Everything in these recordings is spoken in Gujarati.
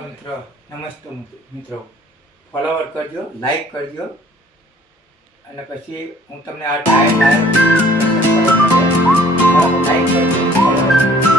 મિત્રો નમસ્તે મિત્રો, ફોલોવર કરજો, લાઈક કરજો અને પછી હું તમને આ ટાયર લાઈક કરજો, ફોલોવર કરજો.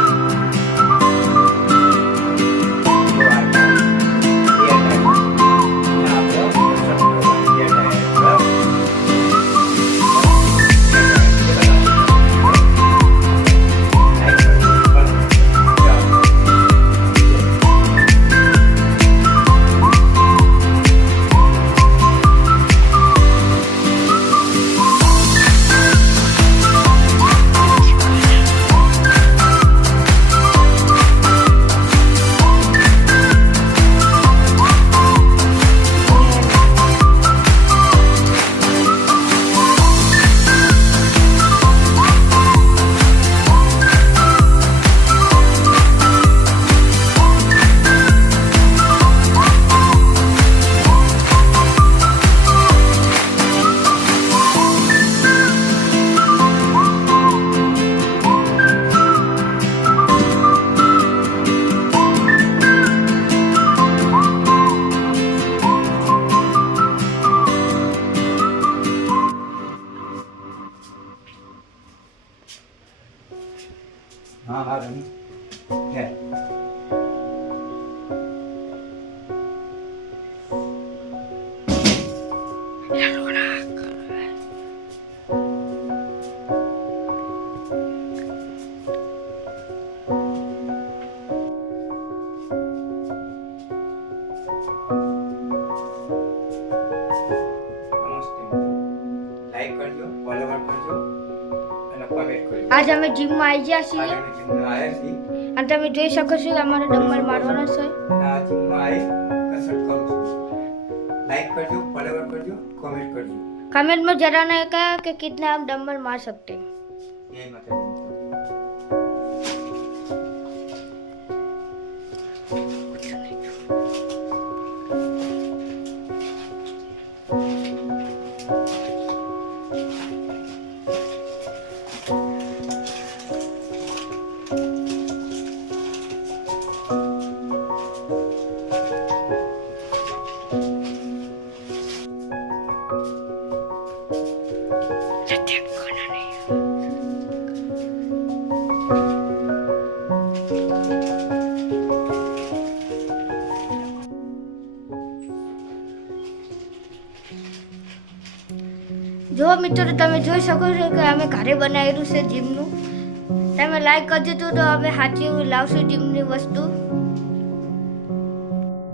હા રમી હે લાઈક કરજો, ફોલોવર કરજો અને કમેન્ટ કરજો. આજ અમે જીમમાં આવી ગયા છીએ આજે અમે જીમમાં આવ્યા છીએ અને તમે જોઈ શકો છો કે અમારે ડમ્બલ મારવાનો છે. અને આ જીમમાં આવી કસરત કરું છું. લાઈક કરજો, ફોલોવર કરજો, કમેન્ટ કરજો. कमेंट में जरा नहीं कहा कि कितने आप डंबल मार सकते हैं. જય માતાજી. જો મિત્રો તમે જોઈ શકો છો કે અમે ઘરે બનાવેલું છે જીમનું. તમે લાઈક કરજો તો અમે સાચી લાવશું જીમની વસ્તુ.